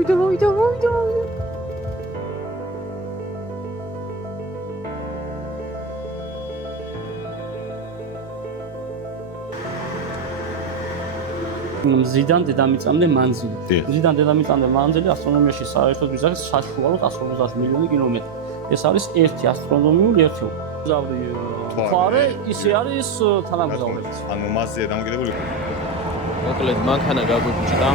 მზიდან დედამიწამდე მანძილი. მზიდან დედამიწამდე მანძილი ასტრონომიაში საერთოდ ვიზარს საშუალოდ 150 მილიონი კილომეტრი. ეს არის ერთი ასტრონომიული ერთეული. მთვარე ისე არის თანამგზავრებით. ანუ მასზე დამოკიდებული. მოკლედ მანქანა გაგვიჭდა.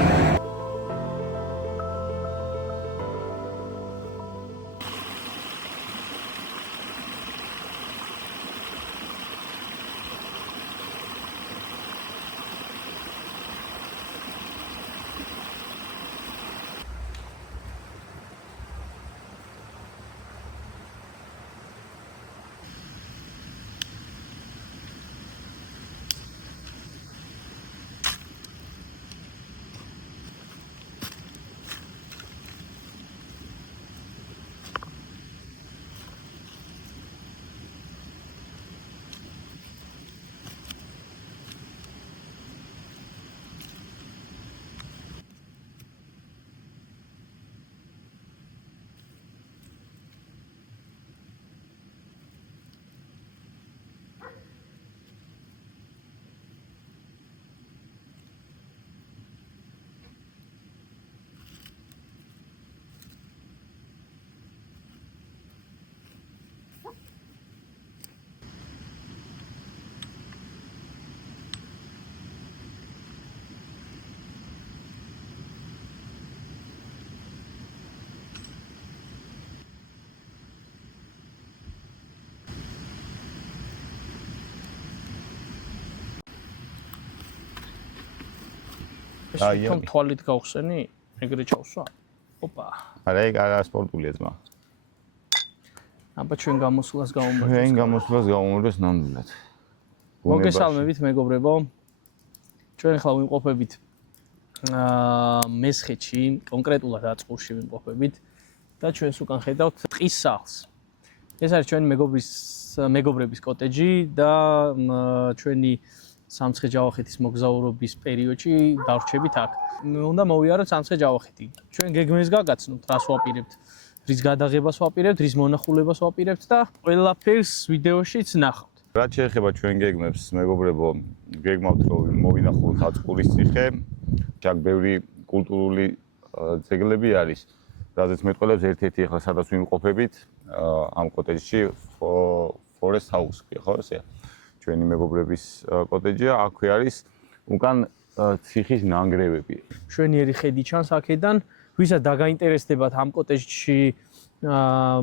თომ თვალით გავხსენი, ეგრე ჩავსვა. ოპა. არა, ეგ არა სპორტულია ძმა. აბა ჩვენ გამოსვლას გავუმოწმოთ. ჩვენ გამოსვლას გავუმოწმოთ ნამდვილად. მოგესალმებით მეგობრებო. ჩვენ ახლა ვიმყოფებით მესხეთში, კონკრეტულად აწყურში ვიმყოფებით და ჩვენს უკან ხედავთ ტყის სახლს. ეს არის ჩვენი მეგობრების კოტეჯი და ჩვენი სამცხე-ჯავახეთის მოგზაურობის პერიოდში დავრჩებით აქ. უნდა მოვიაროთ სამცხე-ჯავახეთი. ჩვენ გეგმებს გაგაცნობთ, რას ვაპირებთ, რის გადაღებას ვაპირებთ, რის მონახულებას ვაპირებთ და ყველაფერს ვიდეოშიც ნახავთ. რაც შეეხება ჩვენ გეგმებს, მეგობრებო, გეგმავთ რომ მოვინახოთ აწყურის ციხე, ჩაკ ბევრი კულტურული ძეგლები არის, რადგან მეტყველებს ერთ-ერთი ახლა სადაც ვიმყოფებით, ამ კოტეჯში Forest House, ხო ესეა. ჩვენი მეგობრების კოტეჯია, აქვე არის უკან ციხის ნანგრევები. მშვენიერი ხედი ჩანს აქედან, ვისაც დაგაინტერესდებათ ამ კოტეჯში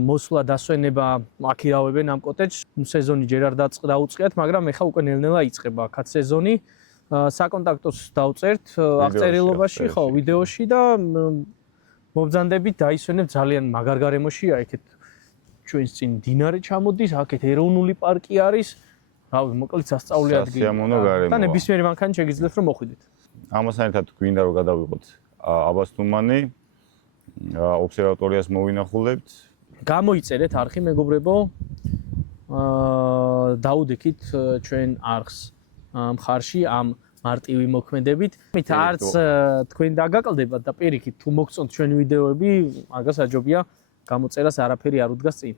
მოსვლა, დასვენება, აქირავებენ ამ კოტეჯს. სეზონი ჯერ არ დაუწყიათ, მაგრამ ეხლა უკვე ნელ-ნელა იწყება აქაც სეზონი. საკონტაქტოს დავწერთ აღწერილობაში, ხო, ვიდეოში და მობრძანდებით დაისვენებთ ძალიან მაგარ გარემოშია, აქეთ ჩვენს წინ მდინარე ჩამოდის, აქეთ ეროვნული პარკი არის. რავი, მოკლედ სასწაული ადგილი. სასიამოვნო გარემოა. და ნებისმიერი მანქანა შეგიძლიათ რომ მოხვიდეთ. ამასთან ერთად გვინდა რომ გადავიღოთ აბასთუმანი, ობსერვატორიას მოვინახულებთ. გამოიწერეთ არხი მეგობრებო. დაუდექით ჩვენ არხს მხარში ამ მარტივი მოქმედებით. მით არც თქვენ დაგაკლდებათ და პირიქით თუ მოგწონთ ჩვენი ვიდეოები, მაგას აჯობია გამოწერას არაფერი არ უდგას წინ.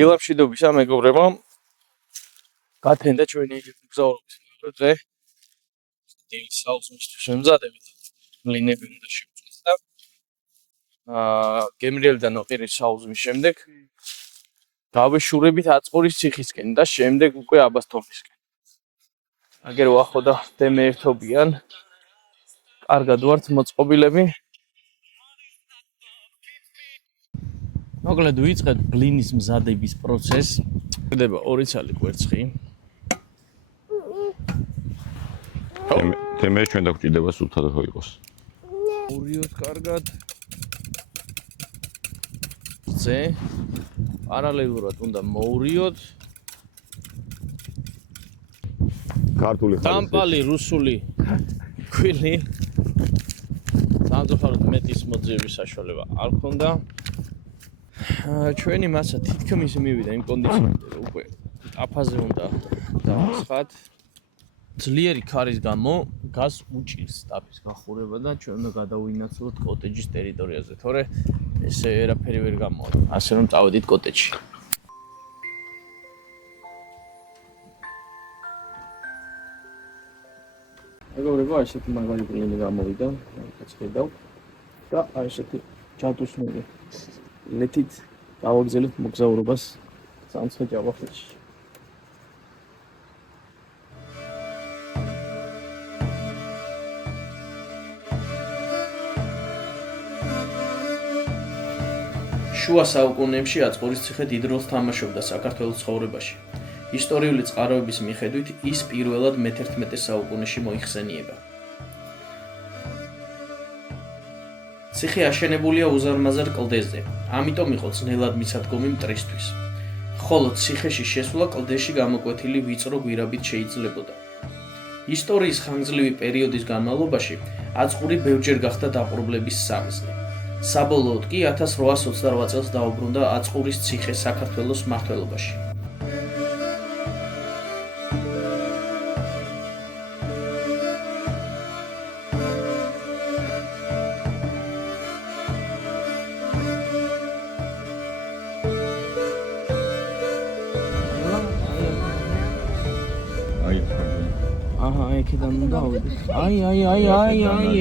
დილამშვიდობისა მეგობრებო. გათენდა ჩვენი მგზავრობის დღე. დილის საუზმისთვის ვემზადებით. ლინები უნდა შევწვით და გემრიელი და ნოყირის საუზმის შემდეგ გავეშურებით აწყურის ციხისკენ და შემდეგ უკვე აბასთომისკენ. აგერ ვახოდა თემე ერთობიან. კარგად ვართ მოწყობილები. მოკლედ ვიწყეთ ბლინის მზადების პროცესს. ხდება 2 ცალი კვერცხი. თემე ჩვენ დაგჭირდება სულთან რო იყოს. ურიოთ კარგად. ზე პარალელურად უნდა მოურიოთ. ქართული ხალხი. დამპალი რუსული ქვილი. სამწუხაროდ მეტის მოძიების საშუალება არ ქონდა. ჩვენი მასა თითქმის მივიდა იმ კონდიციამდე, რომ უკვე აფაზე უნდა დავასხათ. ძლიერი ქარის გამო გას უჭირს ტაფის გახურება და ჩვენ უნდა გადავინაცვლოთ კოტეჯის ტერიტორიაზე, თორე ესე ერაფერი ვერ გამოვა. ასე რომ წავედით კოტეჯში. მეგობრებო, ესეთი მაგარი ბლინი გამოვიდა, რაც ხედავ და ესეთი ჯადოსნური ლეთით გავაგზავნეთ მოგზაურობას სამცხე ჯავახეთში. შუა საუკუნეებში აწყურის ციხე დიდ როლს თამაშობდა საქართველოს ცხოვრებაში. ისტორიული წყაროების მიხედვით ის პირველად მე-11 საუკუნეში მოიხსენიება. ციხე აშენებულია უზარმაზარ კლდეზე, ამიტომ იყო ძნელად მისადგომი მტრისთვის. ხოლო ციხეში შესვლა კლდეში გამოკვეთილი ვიწრო გვირაბით შეიძლებოდა. ისტორიის ხანგრძლივი პერიოდის განმავლობაში აწყური ბევრჯერ გახდა დაპყრობლების სამიზნე. საბოლოოდ კი 1828 წელს დაუბრუნდა აწყურის ციხე საქართველოს მმართველობაში. აჰა, იქიდან უნდა ავიდეთ. აი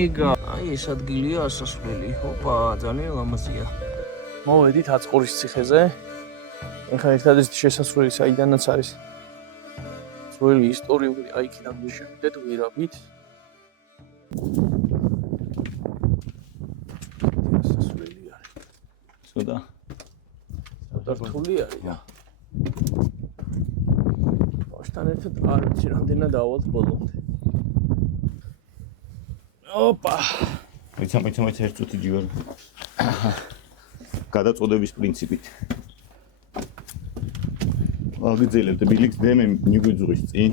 ეგა. აი ეს ადგილია ასასვლელი. ჰოპა, ძალიან ლამაზია. მოვედით აწყურის ციხეზე. ეხლა ერთადერთი შესასვლელი საიდანაც არის. ძველი ისტორიული აი იქიდან მივშევიდეთ გვირაბით. ასასვლელი არის. ცოტა რთული არის და ბავშვთან ერთად არ ვიცი რამდენად ავალთ ბოლომდე. ოპა! მეც ერთ წუთი ჯივარ. გადაწყვეტების პრინციპით. აგიძელებთ ბილიქს დემე მიგვიძღვის წინ.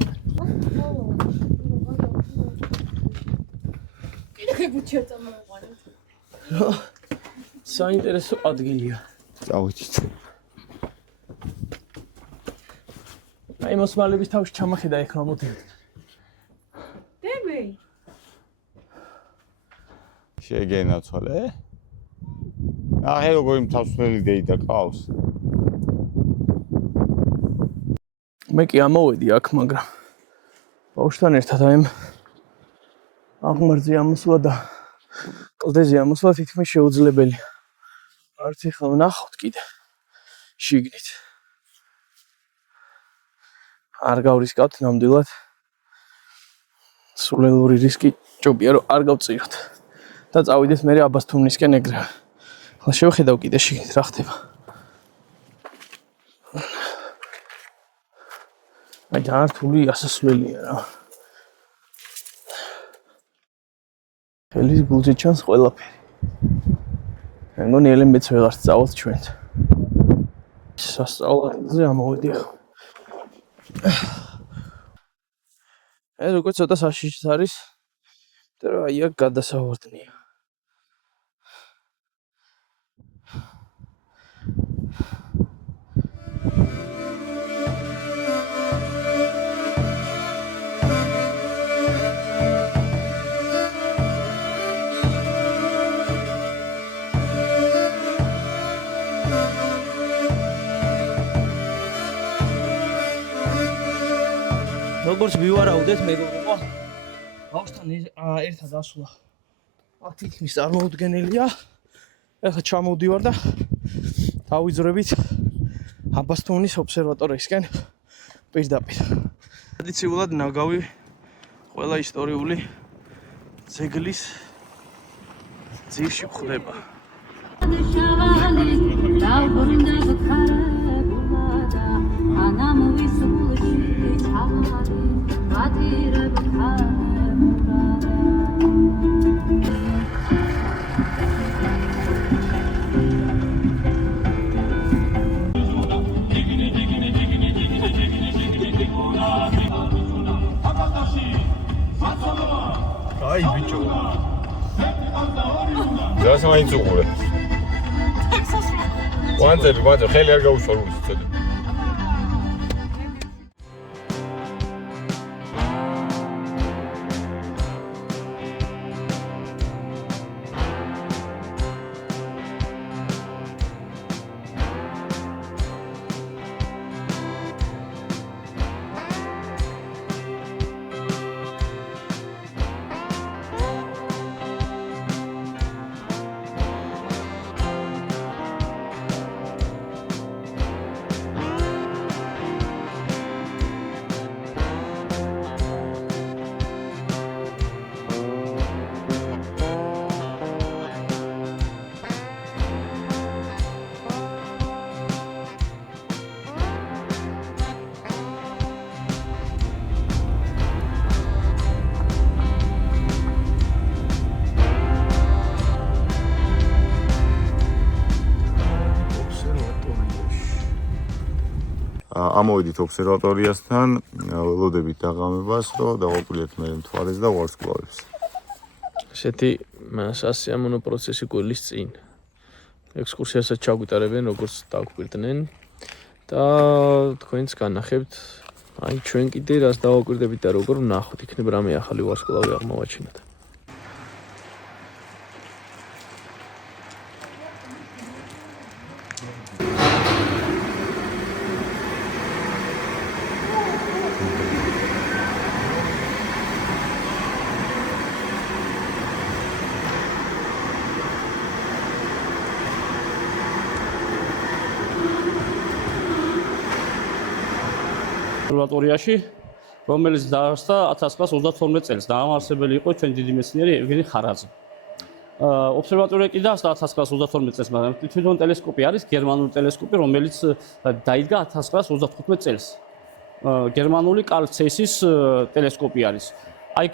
კიდე ბუჩერტა მოვაყენეთ. საინტერესო ადგილია. წავიდით. აი მოსმალების თავში ჩამახედა ეხლა მოდი. დემე. შეგენაცვალე? აი როგორი მთასვლელი დეიდა ყავს. მე კი ამოვედი აქ, მაგრამ ბავშვთან ერთად აი აღმართზე ამოსვლა და კლდეზე ამოსვლა თითქმის შეუძლებელია. არც ეხლა ვნახავთ კიდე შიგნით. არ გავრისკავთ ნამდვილად. სულელური რისკი ჭობია რომ არ გავწიოთ. და წავიდეთ მე აბასთუმნისკენ ეგრევე. ახლა შევხედავ კიდე შიგნით რა ხდება. აი დართული ასასვლელია რა. ხელის გულზე ჩანს ყველაფერი. მე მგონი ელემენტს ვეღარ სწავლთ ჩვენ. სასწავლებლზე ამოვედი ახლა. ეს უკვე ცოტა საშიშიც არის. და რა აი აქ გადასავარდნია. როგორც ვივარაუდეთ მეგობრებო, ბავშვთან ერთად ასვლა აქ თითქმის წარმოუდგენელია. ეხლა ჩამოვდივარ და დავიძრებით აბასთონის ობსერვატორიისკენ პირდაპირ. ტრადიციულად ნაგავი ყველა ისტორიული ძეგლის ძირში გვხვდება. აი ბიჭო. ზას მაინც უყურე. ვანძები, ხელი არ გაუშვა რულის ცოტა. ამოვიდით ობსერვატორიასთან, ველოდებით დაღამებას, რომ დავაკვირდეთ მე მთვარეს და ვარსკვლავებს. ესეთი სასიამოვნო პროცესი გულის წინ. ექსკურსიასაც ჩაგვიტარებენ, როგორც დაგვკვირდნენ და თქვენს განახებთ, აი ჩვენ კიდე რას დავაკვირდებით და როგორ ვნახოთ, იქნებ რამე ახალი ვარსკვლავი აღმოვაჩინოთ. ობსერვატორიაში, რომელიც დაარსდა 1932 წელს. დამაარსებელი იყო ჩვენ დიდი მეცნიერი ევგენი ხარაძე. ობსერვატორია კი დაარსდა 1932 წელს, მაგრამ თვითონ ტელესკოპი არის გერმანული ტელესკოპი, რომელიც დაიდგა 1935 წელს. გერმანული კარლ ცეისის ტელესკოპი არის. აი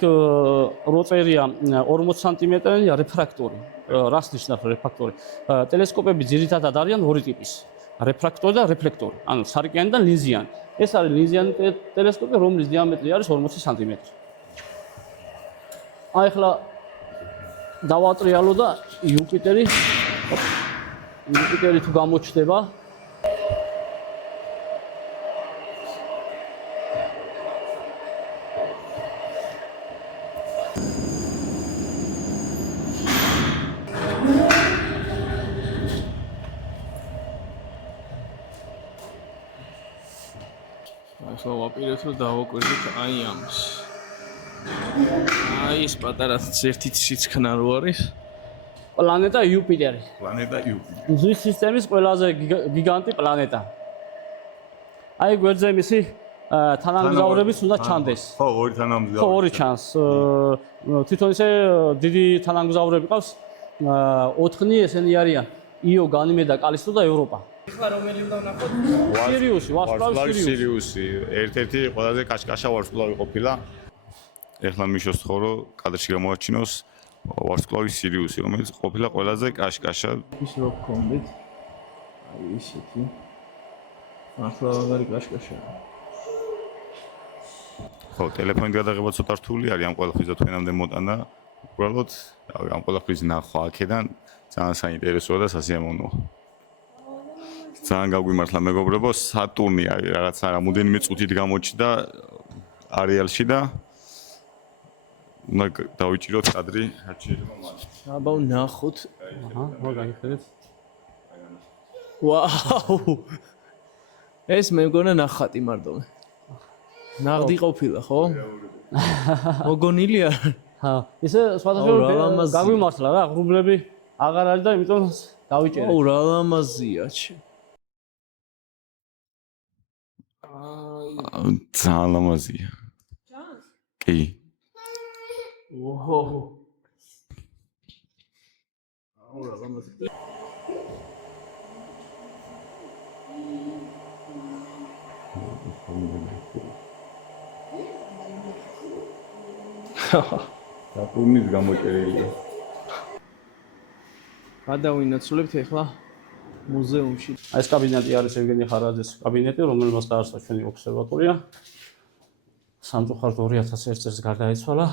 როწერია 40 სანტიმეტრიანი რეფრაქტორი. რას ნიშნავს რეფრაქტორი? ტელესკოპები ძირითადად არიან ორი ტიპის. რეფრაქტორი და რეფლექტორი, ანუ სარკიანი და ლინზიანი. ეს არის ლინზიანი ტელესკოპი, რომლის დიამეტრი არის 40 სანტიმეტრი. აი ახლა დავატრიალო და იუპიტერი თუ გამოჩნდება, ახლა ვაპირებთ რომ დავაკვირდეთ აი ამას. აი ეს პატარა ერთი ციცქნა რო არის. პლანეტა იუპიტერი. პლანეტა იუპიტერი. მზის სისტემის ყველაზე გიგანტი პლანეტა. აი გვერდზე მისი თანამგზავრებიც უნდა ჩანდეს. ხო, ორი თანამგზავრი. ხო, ორი ჩანს. თვითონ ისე დიდი თანამგზავრები ყავს. 4-ნი ესენი არიან: იო, განიმედა, კალისტო და ევროპა. ახლა რომელი უნდა ვნახოთ? სირიუსი, ვარსკვლავი სირიუსი. ერთ-ერთი ყველაზე კაშკაშა ვარსკვლავი ყოფილა. ეხლა მიშოს ხო რომ კადრში გამოაჩინოს ვარსკვლავი სირიუსი, რომელიც ყოფილა ყველაზე კაშკაშა. ის რო გქონდეთ. აი ისეთი. ახლა აღარი კაშკაშა. ხო, ტელეფონის გადაღება ცოტა რთული არის ამ ყველაფრის და თქვენამდე მოტანა. უბრალოდ ამ ყველაფრის ნახვა აქედან ძალიან საინტერესოა და სასიამოვნოა. ძალიან გაგვიმართლა მეგობრებო, სატურნი რაღაცა რამოდენიმე წუთით გამოჩნდა არეალში და უნდა დავიჭიროთ კადრი, რაც შეიძლება მალე. აბა ვნახოთ. აჰა, მოგაიხედეთ. ვაუ! ეს მე მგონა ნახატი მარტო. ნაღდი ყოფილა, ხო? მოგონილია? ჰა, ისე სხვადასხვა გაგვიმართლა რა, ღრუბლები აღარ არის და იმიტომ დავიჭერე. აუ, რა ლამაზია. ძალიან ლამაზია. ჩანს? კი. ოჰო. აურა ლამაზი. დაპურნის გამოჭერილია. გადავინაცვლებთ ახლა მუზეუმში. აი ეს კაბინეტი არის ევგენი ხარაძის კაბინეტი, რომელმაც დაარსა ჩვენი ობსერვატორია. სამწუხაროდ 2001 წელს გარდაიცვალა.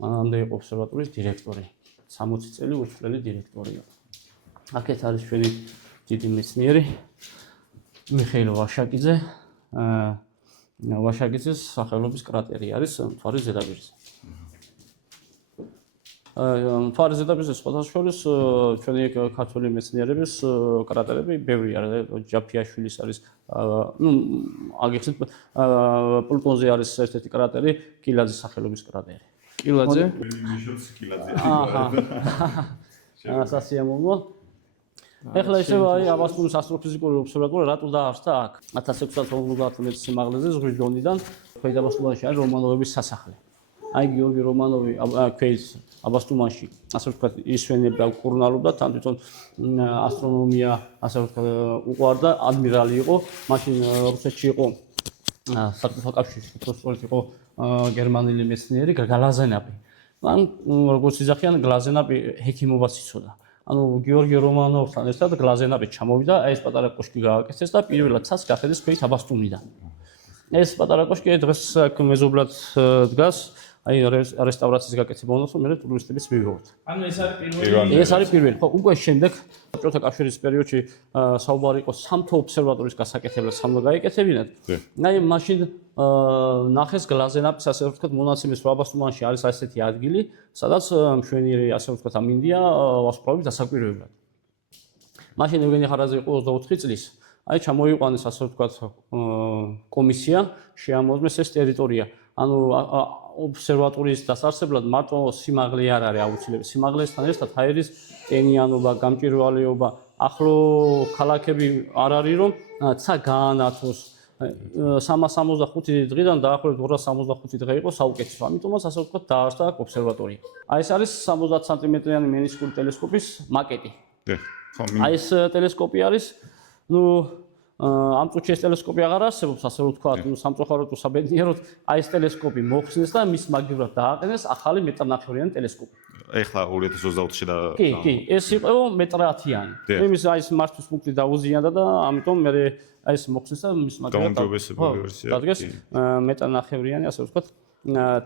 მანამდე იყო ობსერვატორიის დირექტორი. 60 წელი უცვლელი დირექტორი იყო. აქეთ არის ჩვენი დიდი მეცნიერი მიხეილ ვაშაკიძე. ვაშაკიძის სახელობის კრატერი არის მთვარის ზედაპირზე. მთვარის ზედაპირზე სხვადასხვა ჩვენი ქართული მეცნიერების კრატერები ბევრი არის. ჯაფიაშვილის არის, აგიხსნით პლუტონზე არის ერთ-ერთი კრატერი, კილაძის სახელობის კრატერი. კილაძე? მიშოც კილაძე. სასიამოვნო. ეხლა ისევ აი აბასტუმის ასტროფიზიკური ობსერვატორია რატო დაარსდა აქ? 1650 მეტრის სიმაღლეზე ზღვის დონიდან ქვედაბასტუმანში არის რომანოვების სასახლე. აი გიორგი რომანოვი ქვეის აბასტუმანში, ასე ვთქვათ, ისვენებდა, კურნალობდა, თან თვითონ ასტრონომია, ასე ვთქვათ, უყვარდა, ადმირალი იყო, მაშინ რუსეთში იყო საბჭოთა კავშირის პროფესორი იყო გერმანელი მეცნიერი გლაზენაპი. ან როგორც იზახიან, გლაზენაპი ჰექიმობას იცოდა. ანუ გიორგი რომანოვთან ერთად გლაზენაპი ჩამოვიდა, აი ეს პატარა კოშკი გააკეთეს და პირველად ცას გახედეს ქვეით აბასტუმიდან. ეს პატარა კოშკი დღეს აქ მეზობლად დგას. აი რესტავრაციის გაკეთებულს მე ტურისტებიც მივიღოთ. ანუ ეს არის პირველი. ეს არის პირველი. ხო, უკვე შემდეგ საბჭოთა კავშირის პერიოდში საუბარი იყო სამთო ობსერვატორიის გასაკეთებლად სამლა გაეკეთებინათ. აი მაშინ ნახეს გლაზენაპის ასე ვთქვათ მონაცემის აბასტუმანში არის ასეთი ადგილი, სადაც მშვენიერი ასე ვთქვათ ამინდია ვარსკვლავით დასაკვირვებლად. მაშინ ევგენი ხარაძე იყო 24 წლის. აი ჩამოიყვანეს ასე ვთქვათ კომისია, შეამოწმეს ეს ტერიტორია. ანუ ობსერვატორიის დასარსებლად მარტო სიმაღლე არ არის აუცილებელი. სიმაღლესთან ერთად ჰაერის ტენიანობა, გამჭვირვალეობა, ახლო ქალაქები არ არის რომ ცა გაანათოს. 365 დღიდან დაახლოებით 265 დღე იყო საუკეთესო. ამიტომაც ასე ვთქვათ დაარსდა აქ ობსერვატორია. აი ეს არის 70 სანტიმეტრიანი მენისკური ტელესკოპის მაკეტი. აი ეს ტელესკოპი არის, ამ წუთში ეს ტელესკოპი აღარ არსებობს, ასე ვთქვათ, სამწუხაროდ თუ საბედნიეროდ, აი ეს ტელესკოპი მოხსნეს და მის მაგივრად დააყენეს ახალი მეტრნახევრიანი ტელესკოპი. ეხლა 2024-ში და კი, ეს იყო მეტრათიანი. იმის აი ეს მართვის პუნქტი დაუზიანდა და ამიტომ მე აი ეს მოხსნეს და მის მაგივრად გაუმჯობესებული ვერსია. დადგეს მეტრნახევრიანი, ასე ვთქვათ,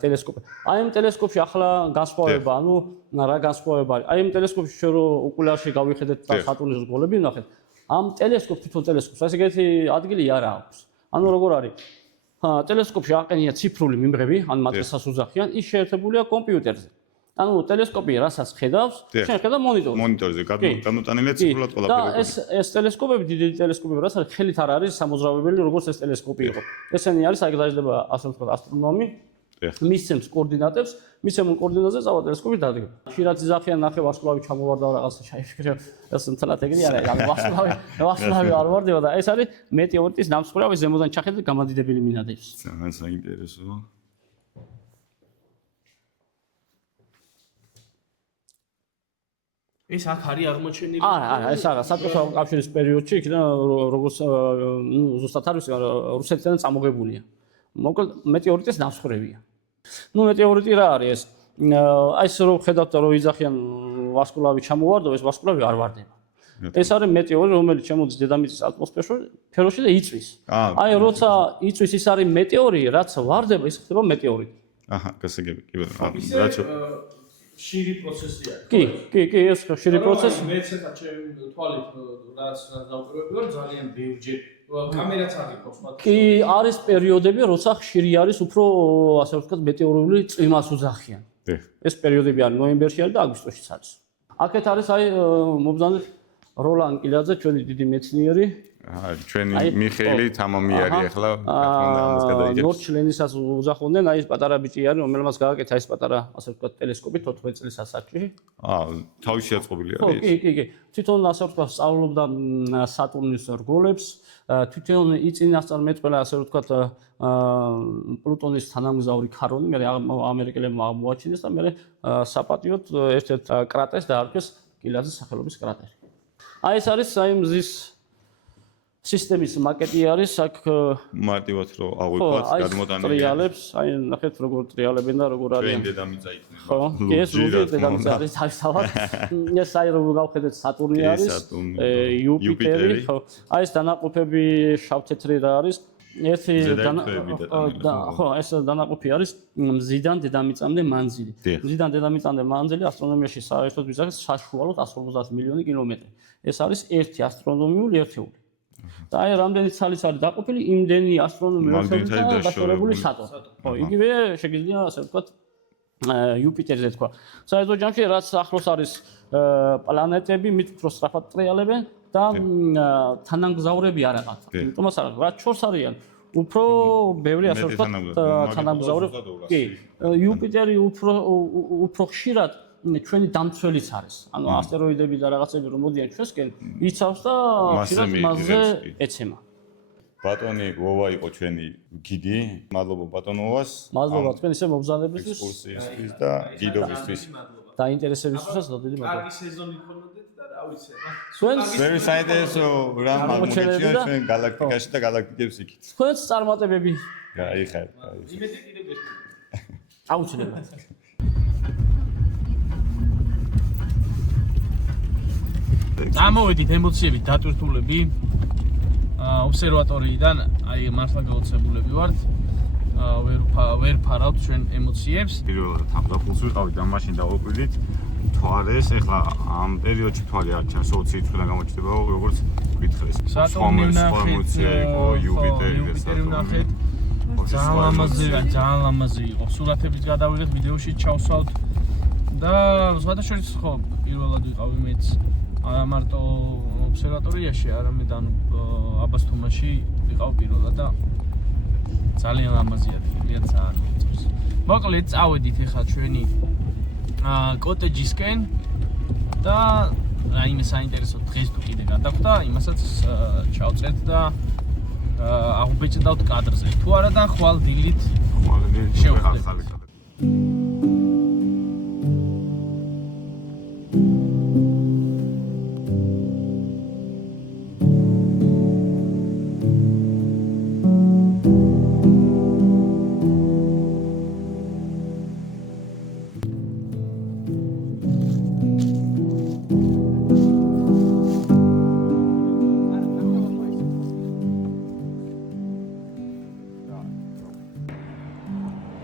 ტელესკოპი. აი ამ ტელესკოპში ახლა განსხვავება, რა განსხვავება არის? აი ამ ტელესკოპში ჩვენ რო ოკულარში გავიხედეთ და სატურნის რგოლები ვნახეთ. ამ ტელესკოპს თვითონ ტელესკოპს ასე ეგეთი ადგილი არ აქვს. ანუ როგორ არის? ტელესკოპში აყენია ციფრული მიმღები, ან მატრიცას უძახიან, ის შეერთებულია კომპიუტერზე. ანუ ტელესკოპი რასაც ხედავს, შენ ხედავ მონიტორზე. მონიტორზე გამოტანილია ციფრულად ყველაფერი. და ეს ტელესკოპები, დიდი ტელესკოპები, რაც არის ხელით არ არის სამოძრავებელი, როგორც ეს ტელესკოპი იყო. ესენი არის, აქ დაждდება ასე ვთქვათ ასტრონომი. მისცემს კოორდინატებს, მისცემულ კოორდინატებზე წავა ტელესკოპი დადგება. ხშირად იზახიან ნახე ვარსკვლავი ჩამოვარდა რაღაცა ჩაიფიქრე, ეს მთლად ეგრე არის, ანუ ვარსკვლავი არ ვარდება და ეს არის მეტეორიტის დამსხვრევი ზემოდან ჩახედეთ გამადიდებელი მინადებს. ძალიან საინტერესო. ეს აქ არის აღმოჩენილი. არა, ეს არა, საბჭოთა კავშირის პერიოდში იქიდან როგორც ზუსტად არის რუსეთიდან წამოღებულია. მოკლედ მეტეორიტის დამსხვრევია. მეტეორიტი რა არის ეს? აი ეს რო ხედავთ და რო იზახიან ვარსკვლავი ჩამოვარდა, ეს ვარსკვლავი არ ვარდება. ეს არის მეტეორიტი, რომელიც შემოდის დედამიწის ატმოსფეროში და იწვის. აი როცა იწვის, ის არის მეტეორიტი, რაც ვარდება, ის ხდება მეტეორიტი. აჰა, გასაგები, კი ბატონო. რაც ხშირი პროცესია. კი, ეს ხშირი პროცესი. მეც ახლა ჩემი თვალით რაც დავკვირვები ვარ, ძალიან ბევრჯერ კამერაც აგიკობს მათ. კი, არის პერიოდები, როცა ხშირი არის, უფრო ასე ვთქვათ, მეტეორული წვიმას უძახიან. ეს პერიოდები არის ნოემბერში არის და აგვისტოშიც არის. აქეთ არის აი მობრძანეთ როლან კილაძე, ჩვენი დიდი მეცნიერი, ჩვენი მიხეილი თამამი არის ახლა ამას გადაიგებს. ნორჩლენისაც უძახოდნენ, აი ეს პატარა ბიჭი არის, რომელმაც გააკეთა ეს პატარა, ასე ვთქვათ, ტელესკოპი 14 წლის ასაკში. თავისი აწყობილი ხო, არის. კი. თვითონ ასე ვთქვათ, სწავლობდა სატურნის რგოლებს, თვითონ იწინასწარმეტყველა, ასე ვთქვათ, პლუტონის თანამგზავრი ქარონი, მე ამერიკელებმა აღმოაჩინეს და მე საპატიოდ ერთ-ერთ კრატერს დაარქვეს კილაზის სახელობის კრატერი. აი ეს არის აი მზის სისტემის მაკეტი არის აქ მარტივად რომ აღვიქვათ გადმოტანილი. ტრიალებს, აი ნახეთ როგორ ტრიალებენ და როგორ არიან. ჩვენ დედამიწა იქნება. ხო, ეს რუდი დედამიწა არის თავისთავად. ეს აი რომ გავხედეთ სატურნი არის, იუპიტერი, ხო. აი ეს დანაყოფები შავ-თეთრი რა არის? ერთი ხო, ეს დანაყოფი არის მზიდან დედამიწამდე მანძილი. მზიდან დედამიწამდე მანძილი ასტრონომიაში საერთოდ ვიზახეს საშუალოდ 150 მილიონი კილომეტრი. ეს არის ერთი ასტრონომიული ერთეული. და აი რამდენი ცალიც არის დაყოფილი იმდენი ასტრონომიული ერთეულით დაშორებული სატურნი. ხო, იგივე შეგიძლია ასე ვთქვათ იუპიტერზე თქვა. საერთოდ ჯამში რაც ახლოს არის პლანეტები, მით უფრო სწრაფად ტრიალებენ და თანამგზავრები არ აყავთ. იმიტომ რაც შორს არიან უფრო ბევრი ასე ვთქვათ თანამგზავრები. კი, იუპიტერი უფრო ხშირად ჩვენი დამცველიც არის. ანუ ასტეროიდები და რაღაცები რომ მოდიან ჩვენსკენ, იცავს და ხშირად მასზე ეცემა. ბატონი ვოვა იყო ჩვენი გიდი. მადლობა ბატონ ვოვას. მადლობა თქვენ ისე მობრძანებისთვის ექსკურსიისთვის და გიდობისთვის. და ინტერესებისთვისაც დიდი მადლობა. კარგი სეზონი გქონოდეთ და რა ვიცი. თქვენს very საინტერესო რამ აღმოჩენილა ჩვენ galaktikაში და galaktikებს იქით. თქვენს წარმატებები. გაიხარ. იმედი კიდე გესმის. აუცილებლად. გამოვედით ემოციებით დატვირთულები ობსერვატორიიდან, აი მართლა გაოცებულები ვართ. ვერ ფარავთ ჩვენ ემოციებს. პირველად თამბაქულს ვიყავით და მაშინ დავუკვირდით თვალეს, ეხლა ამ პერიოდში თვალი არ ჩანს, 20 წლიდან გამოჩნდება, როგორც გითხრეს. სატურნი ვნახეთ, იუპიტერი ვნახეთ. ძალიან ლამაზი იყო. სურათებიც გადავიღეთ, ვიდეოში ჩავსვავთ და სხვადასხვა ხო, პირველად ვიყავი მეც არა მარტო ობსერვატორიაში, არამედ ანუ აბასთუმანში ვიყავ პირველად და ძალიან ლამაზი ადგილია, ძალიან მოწონს. მოკლედ წავედით ახლა ჩვენი კოტეჯისკენ და რაიმე საინტერესო დღეს თუ კიდე გადახვდა, იმასაც ჩავწერთ და აღუბეჭდავთ კადრზე. თუ არა და ხვალ დილით შევხვდებით.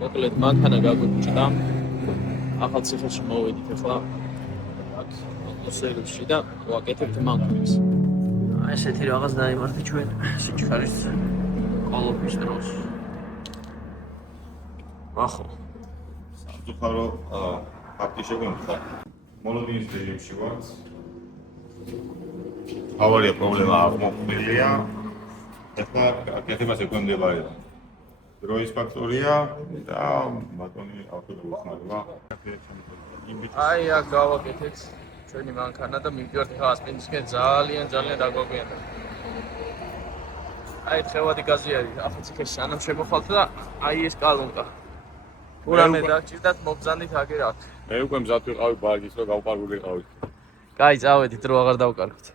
მოკლედ მანქანა გაგვიჭდა. ახალ ციხეში მოვედით ახლა. აქ ოსერებში და ვაკეთებთ მანქანებს. აი ესეთი რაღაც დაიმართა ჩვენ სიჩქარის კოლოფის დროს. ახო. საფუძვრო ფაქტი შეგვიძლია. მოლოდინის რეჟიმში ვართ. ავარია პრობლემა აღმოხმელია. ახლა კეთებას ეკვემდებარება. დროის ფაქტორია და ბატონი ავტობუსს მაგვა. აი აქ გავაკეთეთ ჩვენი მანქანა და მივდივართ ახლა ასპინისკენ ძალიან დაგვაგვიანდა. აი თხევადი გაზი არის ახლა ციხეში სანამ შემოხვალთ და აი ეს კალუნკა. ურამე დაგჭირდათ მობრძანდით აგერ აქ. მე უკვე მზად ვიყავი ბარგის რომ გავყარგულიყავით. კაი წავედით რო აღარ დავკარგოთ.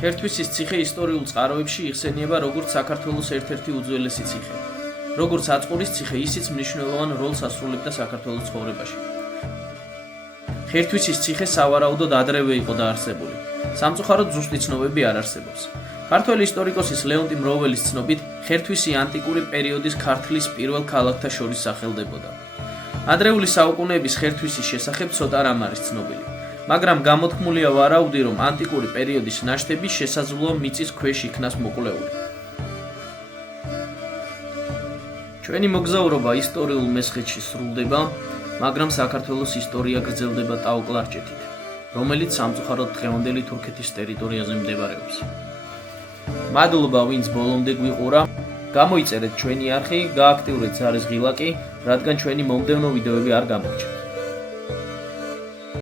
ხერთვისის ციხე ისტორიულ წყაროებში იხსენიება როგორც საქართველოს ერთ-ერთი უძველესი ციხე. როგორც აწყურის ციხე, ისიც მნიშვნელოვან როლს ასრულებდა საქართველოს ცხოვრებაში. ხერთვისის ციხე სავარაუდოდ ადრევე იყო დაარსებული. სამწუხაროდ ზუსტი ცნობები არ არსებობს. ქართველი ისტორიკოსის ლეონტი მროველის ცნობით, ხერთვისი ანტიკური პერიოდის ქართლის პირველ ქალაქთა შორის სახელდებოდა. ადრეული საუკუნეების ხერთვისის შესახებ ცოტა რამ არის ცნობილი, მაგრამ გამოთქმულია ვარაუდი, რომ ანტიკური პერიოდის ნაშთები შესაძლოა მიწის ქვეშ იქნას მოკლეული. ჩვენი მოგზაურობა ისტორიულ მესხეთში სრულდება, მაგრამ საქართველოს ისტორია გრძელდება ტაო-კლარჯეთით, რომელიც სამწუხაროდ დღევანდელი თურქეთის ტერიტორიაზე მდებარეობს. მადლობა, ვინც ბოლომდე გვიყურა. გამოიწერეთ ჩვენი არხი, გააქტიურეთ ზარის ღილაკი, რადგან ჩვენი მომდევნო ვიდეოები არ გამოგჩნდა.